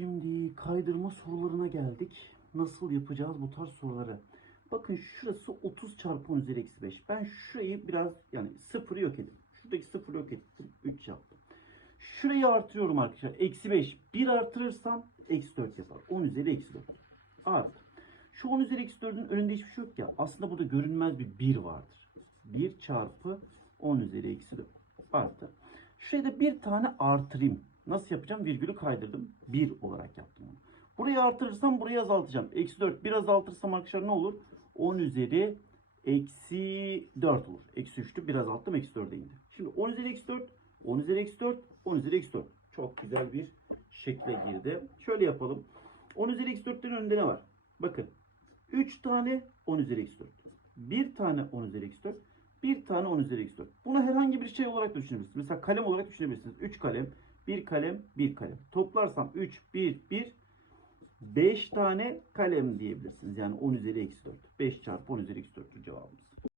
Şimdi kaydırma sorularına geldik. Nasıl yapacağız bu tarz soruları? Bakın şurası 30 çarpı 10 üzeri eksi 5. Ben şurayı biraz yani sıfırı yok edeyim. Şuradaki sıfırı yok ettim. 3 yaptım. Şurayı artırıyorum arkadaşlar. Eksi 5. 1 artırırsam eksi 4 yapar. 10 üzeri eksi 4. Artı. Şu 10 üzeri eksi 4'ün önünde hiçbir şey yok ya. Aslında burada görünmez bir 1 vardır. 1 çarpı 10 üzeri eksi 4. Artı. Şuraya da bir tane artırayım. Nasıl yapacağım? Virgülü kaydırdım. 1 olarak yaptım onu. Burayı artırırsam burayı azaltacağım. Eksi 4. Bir azaltırsam arkadaşlar ne olur? 10 üzeri eksi 4 olur. Eksi 3'tü. Bir azalttım. Eksi 4'e indi. Şimdi 10 üzeri eksi 4. 10 üzeri eksi 4. 10 üzeri eksi 4. Çok güzel bir şekle girdi. Şöyle yapalım. 10 üzeri eksi 4'lerin önünde ne var? Bakın. 3 tane 10 üzeri eksi 4. 1 tane 10 üzeri eksi 4. Bir tane 10 üzeri eksi 4. Bunu herhangi bir şey olarak düşünebilirsiniz. Mesela kalem olarak düşünebilirsiniz. 3 kalem, 1 kalem, 1 kalem. Toplarsam 3, 1, 1, 5 tane kalem diyebilirsiniz. Yani 10 üzeri eksi 4. 5 çarpı 10 üzeri eksi 4'tür cevabımız.